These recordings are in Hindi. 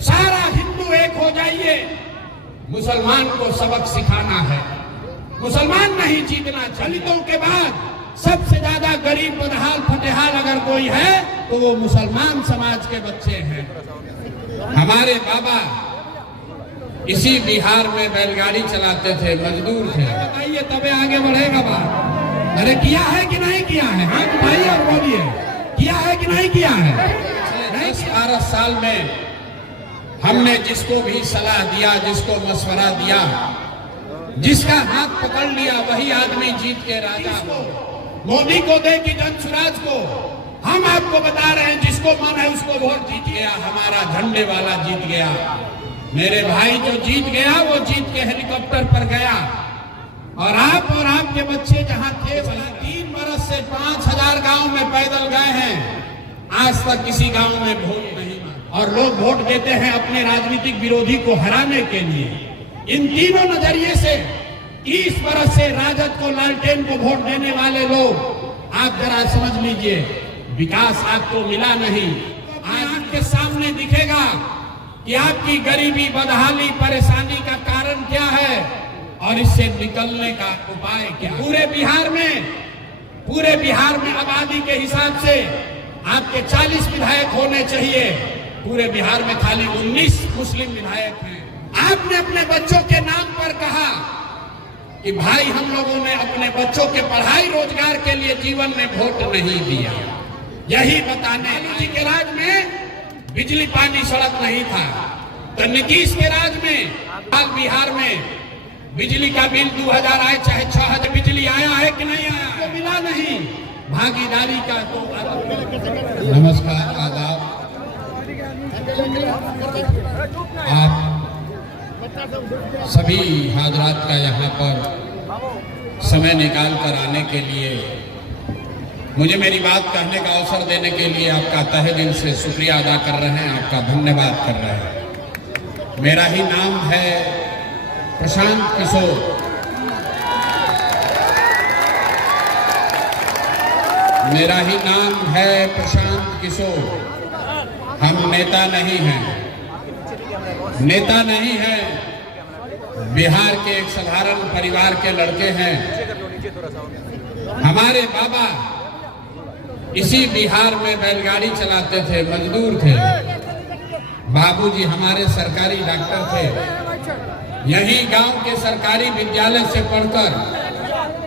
सारा हिंदू एक हो जाइए, मुसलमान को सबक सिखाना है। मुसलमान नहीं जीतना। दलितों के बाद सबसे ज्यादा गरीब बदहाल फटेहाल अगर कोई है तो वो मुसलमान समाज के बच्चे हैं। हमारे बाबा इसी बिहार में बैलगाड़ी चलाते थे, मजदूर थे। बताइए तबे आगे बढ़ेगा बात। अरे किया है कि नहीं किया है? हाँ भाई और बोलिए, किया है कि नहीं किया है? 10-12 साल में हमने जिसको भी सलाह दिया, जिसको मशवरा दिया, जिसका हाथ पकड़ लिया, वही आदमी जीत के राजा हो। मोदी को दे कि जनसुराज को, हम आपको बता रहे हैं जिसको मन है उसको वोट जीत गया। हमारा झंडे वाला जीत गया। मेरे भाई जो जीत गया वो जीत के हेलीकॉप्टर पर गया। और आप और आपके बच्चे जहां थे, 3 बरस से 5000 गांव में पैदल गए हैं। आज तक किसी गांव में वोट नहीं मांगा। और लोग वोट देते हैं अपने राजनीतिक विरोधी को हराने के लिए। इन तीनों नजरिए से 30 बरस से राजद को, लालटेन को वोट देने वाले लोग, आप जरा समझ लीजिए, विकास आपको मिला नहीं। आंख के सामने दिखेगा कि आपकी गरीबी, बदहाली, परेशानी का कारण क्या है और इससे निकलने का उपाय क्या। पूरे बिहार में आबादी के हिसाब से आपके 40 विधायक होने चाहिए। पूरे बिहार में खाली 19 मुस्लिम विधायक हैं। आपने अपने बच्चों के नाम पर कहा कि भाई हम लोगों ने अपने बच्चों के पढ़ाई रोजगार के लिए जीवन में वोट नहीं दिया। यही बताने जी के राज में बिजली पानी सड़क नहीं था, तो नीतीश के राज में हाल बिहार में बिजली का बिल 2000 आए चाहे 6000, बिजली आया है कि नहीं आया? तो मिला नहीं। भागीदारी का तो नमस्कार, आदाब। आप सभी हाजरात का यहाँ पर समय निकाल कर आने के लिए, मुझे मेरी बात कहने का अवसर देने के लिए आपका तहे दिल से शुक्रिया अदा कर रहे हैं, आपका धन्यवाद कर रहे हैं। मेरा ही नाम है प्रशांत किशोर। मेरा ही नाम है प्रशांत किशोर। हम नेता नहीं हैं, नेता नहीं हैं, बिहार के एक साधारण परिवार के लड़के हैं। हमारे बाबा इसी बिहार में बैलगाड़ी चलाते थे, मजदूर थे। बाबूजी हमारे सरकारी डॉक्टर थे। यही गांव के सरकारी विद्यालय से पढ़कर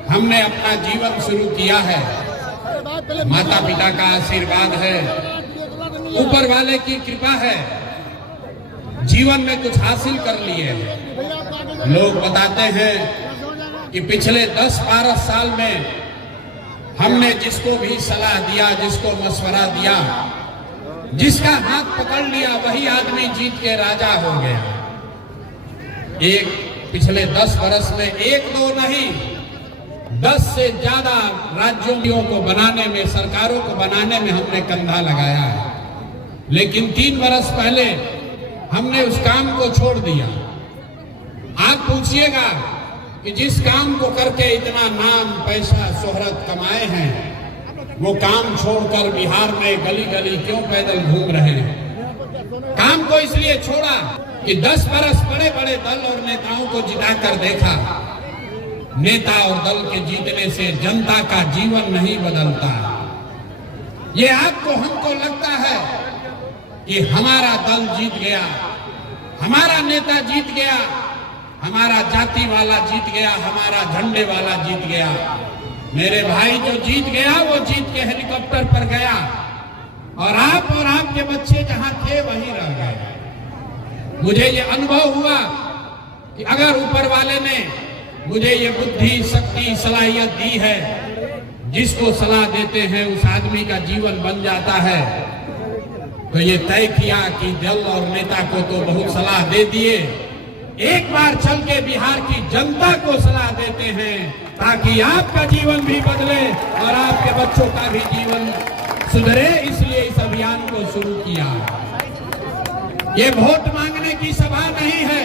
हमने अपना जीवन शुरू किया है। माता पिता का आशीर्वाद है, ऊपर वाले की कृपा है, जीवन में कुछ हासिल कर लिए। लोग बताते हैं कि पिछले 10-12 साल में हमने जिसको भी सलाह दिया, जिसको मशवरा दिया, जिसका हाथ पकड़ लिया, वही आदमी जीत के राजा हो गया। पिछले 10 बरस में 1-2 नहीं, 10 से ज्यादा राज्यों को बनाने में, सरकारों को बनाने में हमने कंधा लगाया है। लेकिन 3 बरस पहले हमने उस काम को छोड़ दिया। आप पूछिएगा कि जिस काम को करके इतना नाम, पैसा, शोहरत कमाए हैं, वो काम छोड़कर बिहार में गली गली क्यों पैदल घूम रहे हैं? काम को इसलिए छोड़ा कि 10 बरस बड़े बड़े दल और नेताओं को जिताकर देखा। नेता और दल के जीतने से जनता का जीवन नहीं बदलता। ये आपको, हमको लगता है कि हमारा दल जीत गया, हमारा नेता जीत गया, हमारा जाति वाला जीत गया, हमारा झंडे वाला जीत गया। मेरे भाई जो जीत गया वो जीत के हेलीकॉप्टर पर गया और आपके बच्चे जहां थे वहीं रह गए। मुझे ये अनुभव हुआ कि अगर ऊपर वाले ने मुझे ये बुद्धि, शक्ति, सलाहियत दी है, जिसको सलाह देते हैं उस आदमी का जीवन बन जाता है, तो ये तय किया कि दल और नेता को तो बहुत सलाह दे दिए, एक बार चल के बिहार की जनता को सलाह देते हैं ताकि आपका जीवन भी बदले और आपके बच्चों का भी जीवन सुधरे। इसलिए इस अभियान को शुरू किया। ये वोट मांगने की सभा नहीं है,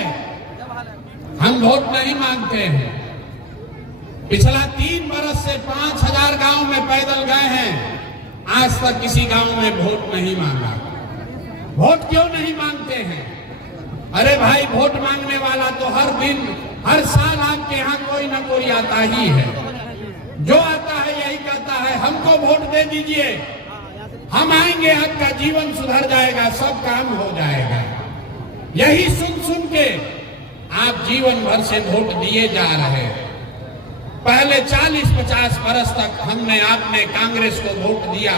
हम वोट नहीं मांगते हैं। पिछला 3 बरस से 5000 गांव में पैदल गए हैं, आज तक किसी गांव में वोट नहीं मांगा। वोट क्यों नहीं मांगते हैं? अरे भाई, वोट मांगने वाला तो हर दिन हर साल आपके यहाँ कोई ना कोई आता ही है। जो आता है यही कहता है हमको वोट दे दीजिए, हम आएंगे, आपका जीवन सुधर जाएगा, सब काम हो जाएगा। यही सुन सुन के आप जीवन भर से वोट दिए जा रहे हैं। पहले 40-50 बरस तक हमने आपने कांग्रेस को वोट दिया,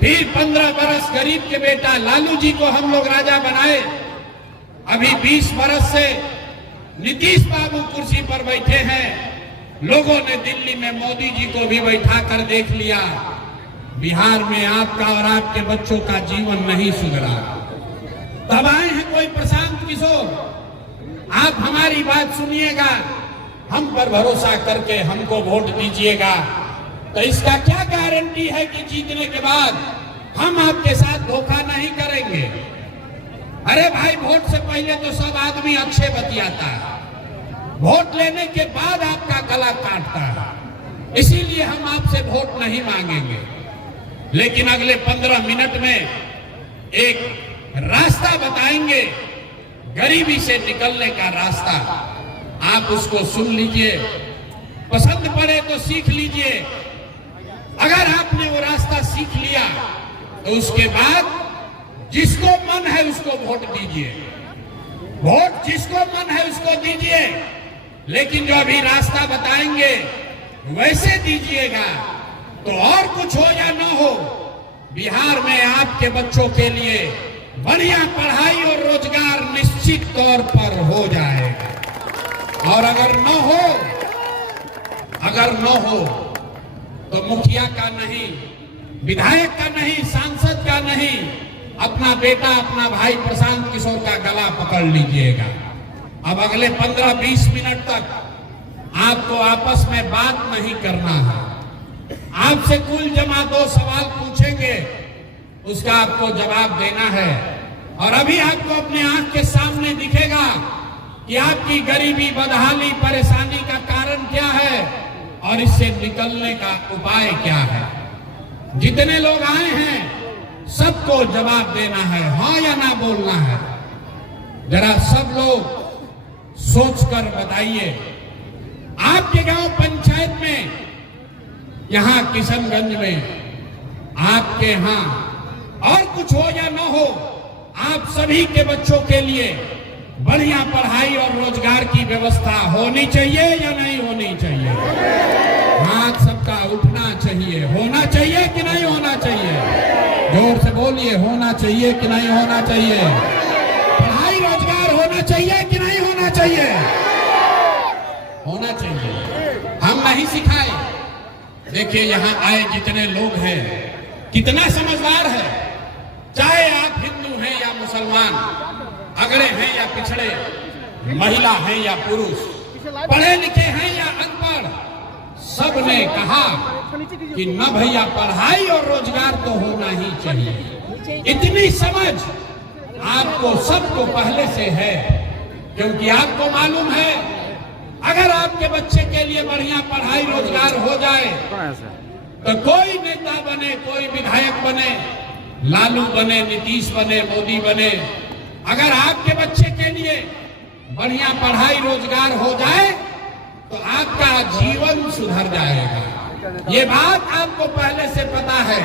फिर 15 बरस गरीब के बेटा लालू जी को हम लोग राजा बनाए। अभी 20 बरस से नीतीश बाबू कुर्सी पर बैठे हैं। लोगों ने दिल्ली में मोदी जी को भी बैठा कर देख लिया। बिहार में आपका और आपके बच्चों का जीवन नहीं सुधरा। तब आए हैं कोई प्रशांत किशोर, आप हमारी बात सुनिएगा, हम पर भरोसा करके हमको वोट दीजिएगा। तो इसका क्या गारंटी है कि जीतने के बाद हम आपके साथ धोखा नहीं करेंगे? अरे भाई, वोट से पहले तो सब आदमी अच्छे बतियाता है, वोट लेने के बाद आपका गला काटता है। इसीलिए हम आपसे वोट नहीं मांगेंगे, लेकिन अगले 15 मिनट में एक रास्ता बताएंगे, गरीबी से निकलने का रास्ता। आप उसको सुन लीजिए, पसंद पड़े तो सीख लीजिए। अगर आपने वो रास्ता सीख लिया तो उसके बाद जिसको मन है उसको वोट दीजिए, वोट जिसको मन है उसको दीजिए, लेकिन जो अभी रास्ता बताएंगे वैसे दीजिएगा। तो और कुछ हो या न हो, बिहार में आपके बच्चों के लिए बढ़िया पढ़ाई और रोजगार निश्चित तौर पर हो जाएगा। और अगर न हो तो मुखिया का नहीं, विधायक का नहीं, सांसद का नहीं, अपना बेटा, अपना भाई प्रशांत किशोर का गला पकड़ लीजिएगा। अब अगले 15-20 मिनट तक आपको आपस में बात नहीं करना है। आपसे कुल जमा 2 सवाल पूछेंगे, उसका आपको जवाब देना है। और अभी आपको अपने आंख के सामने दिखेगा कि आपकी गरीबी, बदहाली, परेशानी का कारण क्या है और इससे निकलने का उपाय क्या है। जितने लोग आए हैं सबको जवाब देना है, हाँ या ना बोलना है। जरा सब लोग सोचकर बताइए, आपके गांव पंचायत में, यहां किशनगंज में, आपके यहां और कुछ हो या न हो, आप सभी के बच्चों के लिए बढ़िया पढ़ाई और रोजगार की व्यवस्था होनी चाहिए या नहीं होनी चाहिए? हाथ सबका उठना चाहिए। होना चाहिए कि नहीं होना चाहिए? जोर से बोलिए, होना चाहिए कि नहीं होना चाहिए? पढ़ाई रोजगार होना चाहिए कि नहीं होना चाहिए? होना चाहिए। हम नहीं सिखाए। देखिए, यहाँ आए जितने लोग हैं कितना समझदार है। चाहे आप हिंदू हैं या मुसलमान, अगड़े हैं या पिछड़े, महिला हैं या पुरुष, पढ़े लिखे हैं या अनपढ़, सबने कहा कि न भैया, पढ़ाई और रोजगार तो होना ही चाहिए। इतनी समझ आपको सबको पहले से है, क्योंकि आपको मालूम है अगर आपके बच्चे के लिए बढ़िया पढ़ाई रोजगार हो जाए तो कोई नेता बने, कोई विधायक बने, लालू बने, नीतीश बने, मोदी बने, अगर आपके बच्चे के लिए बढ़िया पढ़ाई रोजगार हो जाए तो आपका जीवन सुधर जाएगा। ये बात आपको पहले से पता है।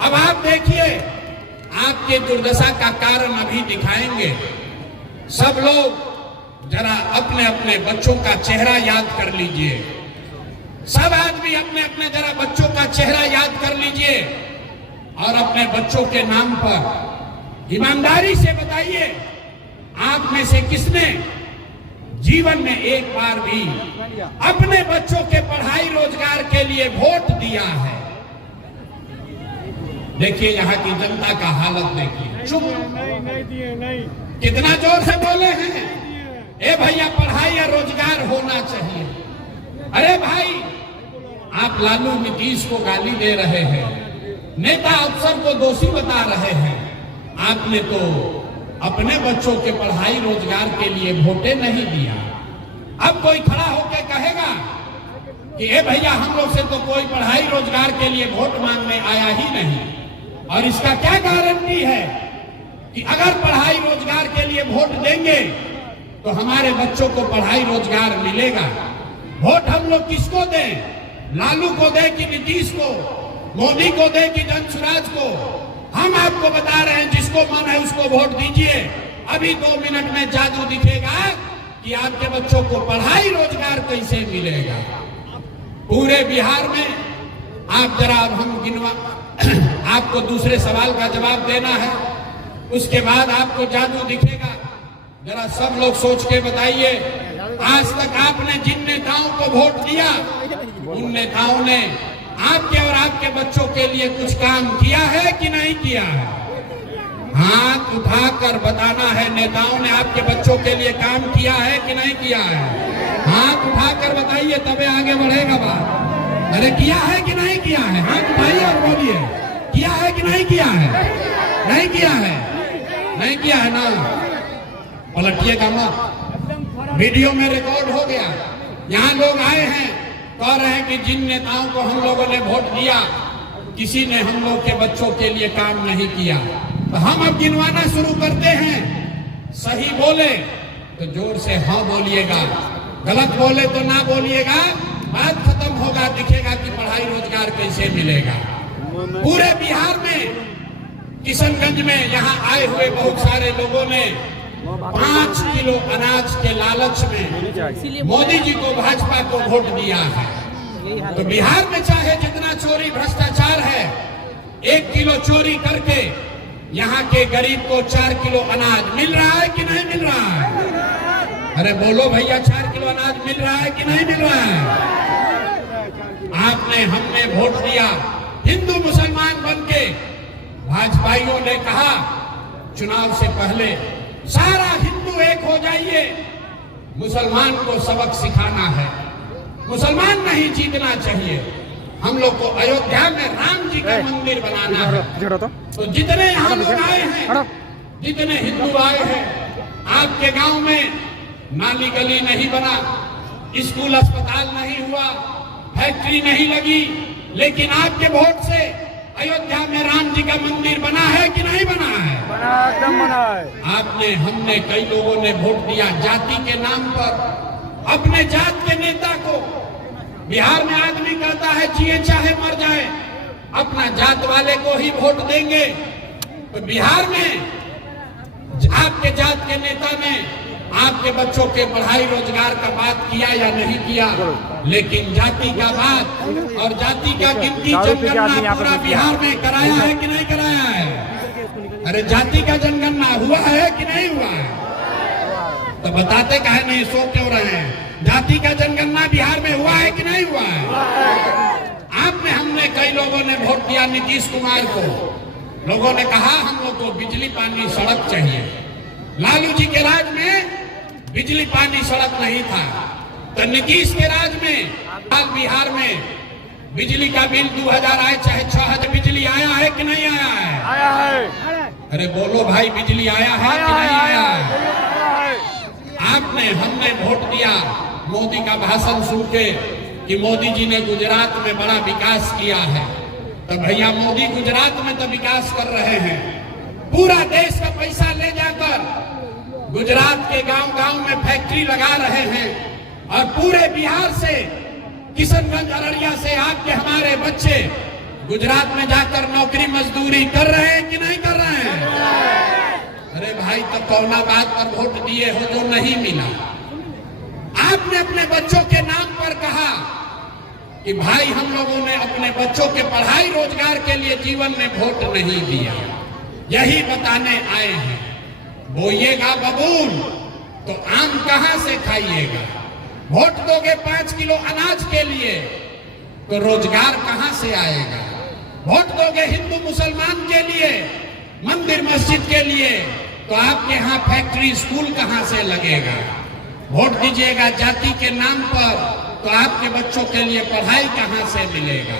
अब आप देखिए, आपके दुर्दशा का कारण अभी दिखाएंगे। सब लोग जरा अपने अपने बच्चों का चेहरा याद कर लीजिए। सब आदमी अपने अपने जरा बच्चों का चेहरा याद कर लीजिए और अपने बच्चों के नाम पर ईमानदारी से बताइए, आप में से किसने जीवन में एक बार भी अपने बच्चों के पढ़ाई रोजगार के लिए वोट दिया है? देखिए यहाँ की जनता का हालत देखिए। चुप, नहीं। कितना जोर से बोले हैं, ए भैया पढ़ाई या रोजगार होना चाहिए। अरे भाई, आप लालू नीतीश को गाली दे रहे हैं, नेता अफसर को दोषी बता रहे हैं। आपने तो अपने बच्चों के पढ़ाई रोजगार के लिए वोटे नहीं दिया। अब कोई खड़ा होकर कहेगा कि ए भैया, हम लोग से तो कोई पढ़ाई रोजगार के लिए वोट मांगने आया ही नहीं। और इसका क्या गारंटी है कि अगर पढ़ाई रोजगार के लिए वोट वोट देंगे तो हमारे बच्चों को पढ़ाई रोजगार मिलेगा। वोट हम लोग किसको दें? लालू को दें कि नीतीश को, मोदी को दें कि जनसुराज को? हम आपको बता रहे हैं, जिसको मन है उसको वोट दीजिए। अभी 2 मिनट में जादू दिखेगा कि आपके बच्चों को पढ़ाई रोजगार कैसे मिलेगा। पूरे बिहार में आप जरा, अब हम गिनवा, आपको दूसरे सवाल का जवाब देना है, उसके बाद आपको जादू दिखेगा। जरा सब लोग सोच के बताइए, आज तक आपने जिन नेताओं को वोट दिया उन नेताओं ने आपके और आपके बच्चों के लिए कुछ काम किया है कि नहीं किया है? हाथ उठाकर बताना है, नेताओं ने आपके बच्चों के लिए काम किया है कि नहीं किया है? हाथ उठाकर बताइए, तबे आगे बढ़ेगा बात। अरे किया है कि नहीं किया है? हाथ उठाइए और बोलिए, किया है कि नहीं किया है? नहीं किया है, नहीं किया है ना? पलटिएगा मत, वीडियो में रिकॉर्ड हो गया। यहाँ लोग आए हैं, कह रहे हैं कि जिन नेताओं को हम लोगों ने वोट दिया किसी ने हम लोग के बच्चों के लिए काम नहीं किया। तो हम अब गिनवाना शुरू करते हैं। सही बोले तो जोर से हाँ बोलिएगा, गलत बोले तो ना बोलिएगा। बात खत्म होगा, दिखेगा कि पढ़ाई रोजगार कैसे मिलेगा। पूरे बिहार में, किशनगंज में यहाँ आए हुए बहुत सारे लोगों ने 5 किलो अनाज के लालच में मोदी जी को, भाजपा को वोट दिया है। तो बिहार में चाहे जितना चोरी भ्रष्टाचार है, 1 किलो चोरी करके यहाँ के गरीब को 4 किलो अनाज मिल रहा है कि नहीं मिल रहा है? अरे बोलो भैया, 4 किलो अनाज मिल रहा है कि नहीं मिल रहा है? आपने, हमने वोट दिया, हिंदू मुसलमान बनके भाजपाइयों ने कहा चुनाव से पहले सारा हिंदू एक हो जाइए, मुसलमान को सबक सिखाना है, मुसलमान नहीं जीतना चाहिए। हम लोग को अयोध्या में राम जी का मंदिर बनाना है। तो जितने यहाँ लोग आए हैं, जितने हिंदू आए हैं, आपके गांव में नाली गली नहीं बना, स्कूल अस्पताल नहीं हुआ, फैक्ट्री नहीं लगी, लेकिन आपके वोट से अयोध्या में राम जी का मंदिर बना है कि नहीं बना है? बना, एकदम बना है। आपने, हमने, कई लोगों ने वोट दिया जाति के नाम पर, अपने जात के नेता को। बिहार में आदमी कहता है जिए चाहे मर जाए, अपना जात वाले को ही वोट देंगे। तो बिहार में आपके जात के नेता ने आपके बच्चों के पढ़ाई रोजगार का बात किया या नहीं किया? लेकिन जाति का बात और जाति का गिनती जनगणना पूरा बिहार में कराया है कि नहीं कराया है? अरे जाति का जनगणना हुआ है कि नहीं हुआ है? तो बताते काहे नहीं, सो क्यों रहे हैं? जाति का जनगणना बिहार में हुआ है कि नहीं हुआ है? आपने, हमने, कई लोगों ने वोट दिया नीतीश कुमार को। लोगों ने कहा हम लोग को बिजली पानी सड़क चाहिए। लालू जी के राज में बिजली पानी सड़क नहीं था, तो नीतीश के राज में आज बिहार में बिजली का बिल 2000 आए चाहे 6000, बिजली आया है कि नहीं आया है? आया है। अरे बोलो भाई, बिजली आया है कि नहीं आया है? आपने, हमने वोट दिया मोदी का भाषण सुन के कि मोदी जी ने गुजरात में बड़ा विकास किया है। तो भैया, मोदी गुजरात में तो विकास कर रहे हैं, पूरा देश का पैसा ले जाकर गुजरात के गांव-गांव में फैक्ट्री लगा रहे हैं, और पूरे बिहार से, किशनगंज, अररिया से आपके हमारे बच्चे गुजरात में जाकर नौकरी मजदूरी कर रहे हैं कि नहीं कर रहे हैं? अरे भाई, तो कौना बात पर वोट दिए हो जो नहीं मिला? आपने अपने बच्चों के नाम पर कहा कि भाई हम लोगों ने अपने बच्चों के पढ़ाई रोजगार के लिए जीवन में वोट नहीं दिया। यही बताने आए हैं, बोइएगा बबूल तो आम कहां से खाइएगा? वोट दोगे 5 किलो अनाज के लिए तो रोजगार कहां से आएगा? वोट दोगे हिंदू मुसलमान के लिए, मंदिर मस्जिद के लिए, तो आपके यहाँ फैक्ट्री स्कूल कहां से लगेगा? वोट दीजिएगा जाति के नाम पर तो आपके बच्चों के लिए पढ़ाई कहां से मिलेगा?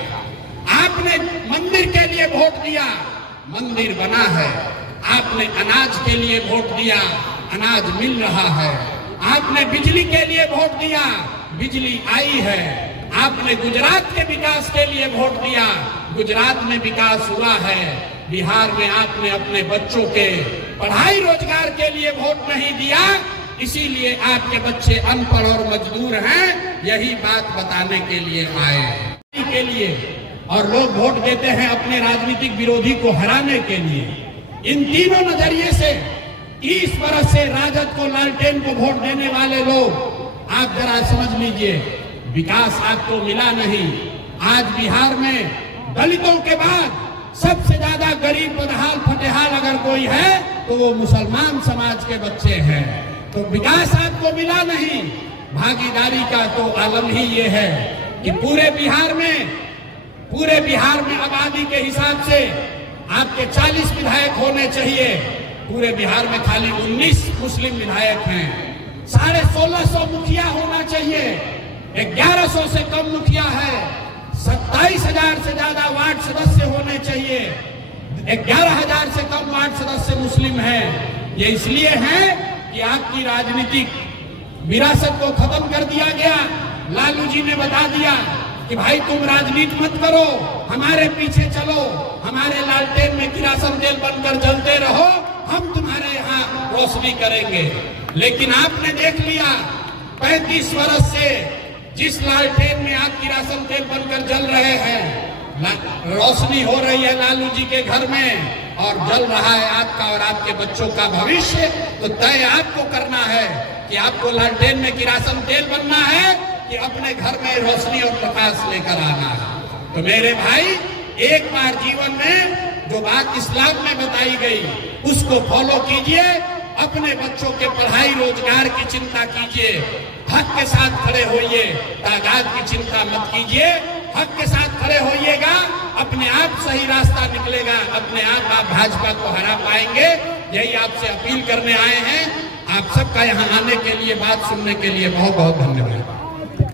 आपने मंदिर के लिए वोट दिया, मंदिर बना है। आपने अनाज के लिए वोट दिया, अनाज मिल रहा है। आपने बिजली के लिए वोट दिया, बिजली आई है। आपने गुजरात के विकास के लिए वोट दिया, गुजरात में विकास हुआ है। बिहार में आपने अपने बच्चों के पढ़ाई रोजगार के लिए वोट नहीं दिया, इसीलिए आपके बच्चे अनपढ़ और मजदूर हैं, यही बात बताने के लिए आए के लिए। और लोग वोट देते हैं अपने राजनीतिक विरोधी को हराने के लिए। इन तीनों नजरिए से 30 वर्ष से राजद को, लालटेन को वोट देने वाले लोग, आप जरा समझ लीजिए, विकास आपको मिला नहीं। आज बिहार में दलितों के बाद सबसे ज्यादा गरीब, बदहाल, फटेहाल अगर कोई है तो वो मुसलमान समाज के बच्चे हैं। तो विकास आपको मिला नहीं। भागीदारी का तो आलम ही ये है कि पूरे बिहार में आबादी के हिसाब से आपके 40 विधायक होने चाहिए। पूरे बिहार में खाली 19 मुस्लिम विधायक हैं। 1650 मुखिया होना चाहिए, 1100 से कम मुखिया है। 27,000 से ज्यादा वार्ड सदस्य होने चाहिए, 11,000 से कम वार्ड सदस्य मुस्लिम हैं। ये इसलिए है कि आपकी राजनीतिक विरासत को खत्म कर दिया गया। लालू जी ने बता दिया कि भाई तुम राजनीति मत करो, हमारे पीछे चलो, हमारे लालटेन में किरासन तेल बनकर जलते रहो, हम तुम्हारे यहाँ रोशनी करेंगे। लेकिन आपने देख लिया 35 वर्ष से जिस लालटेन में आप किरासन तेल बनकर जल रहे हैं, रोशनी हो रही है लालू जी के घर में और जल रहा है आपका और आपके बच्चों का भविष्य। तो तय आपको करना है कि आपको लालटेन में किरासन तेल बनना है कि अपने घर में रोशनी और प्रकाश लेकर आना है। तो मेरे भाई, एक बार जीवन में जो बात इस्लाम में बताई गई उसको फॉलो कीजिए। अपने बच्चों के पढ़ाई रोजगार की चिंता कीजिए, हक के साथ खड़े होइए, तादाद की चिंता मत कीजिए। हक के साथ खड़े होइएगा, अपने आप सही रास्ता निकलेगा, अपने आप भाजपा को हरा पाएंगे। यही आपसे अपील करने आए हैं। आप सबका यहाँ आने के लिए, बात सुनने के लिए बहुत बहुत धन्यवाद।